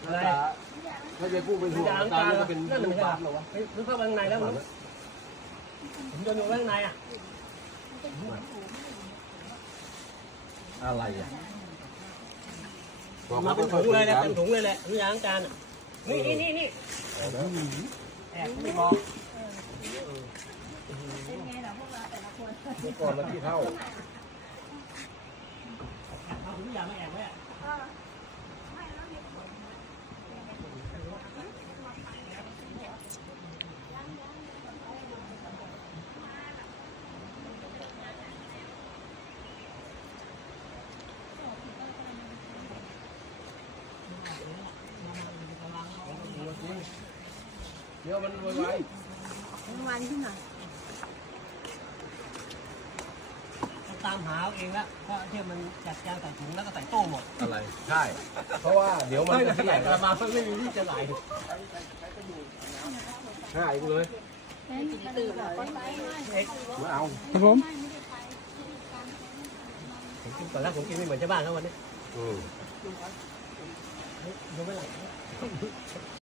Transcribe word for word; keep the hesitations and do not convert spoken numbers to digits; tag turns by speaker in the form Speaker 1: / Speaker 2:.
Speaker 1: อะไร
Speaker 2: ถ้าจะกู้เป็นห่วงตาจะเป็นลูกบาสหรอวะ
Speaker 1: นึกเข้าไปข้างในแล้วมึงผมโดนอยู่ข้างในอ่ะ
Speaker 2: อะไรอ่ะ
Speaker 1: มาเป็นถุงเลยแหละเป็นถุงเลยแหละนี่ยางการนี่นี่นี่นี่แอบไม่บอก
Speaker 3: เป็นไงล่ะพวกเราแต่ละคน
Speaker 2: ก่อนแล้วที่เท่า
Speaker 1: เอาถุงยางมาแอบไว้
Speaker 2: เดี๋ยวมันไว
Speaker 3: วันขึ้นมา
Speaker 1: ตามหาเองละเพราะที่มันจัดการใส่ถุงแล้วก็ใส่โต้หมด
Speaker 2: อะไรใช่เพราะว่าเดี๋ยวมัน
Speaker 1: ไม่
Speaker 2: จะ
Speaker 1: ได้
Speaker 2: ไหล
Speaker 1: กระมาไม่มีที่จะไหล
Speaker 2: หายไปเลย
Speaker 3: ตื่นแบบไปไป
Speaker 1: เอ็ก
Speaker 2: มาเอา
Speaker 4: ครับผม
Speaker 1: ผมกินก่อนแล้วผมกินไม่เหมือนชาวบ้านแล้ววันนี้
Speaker 2: อืม
Speaker 1: ดูไม่ไหล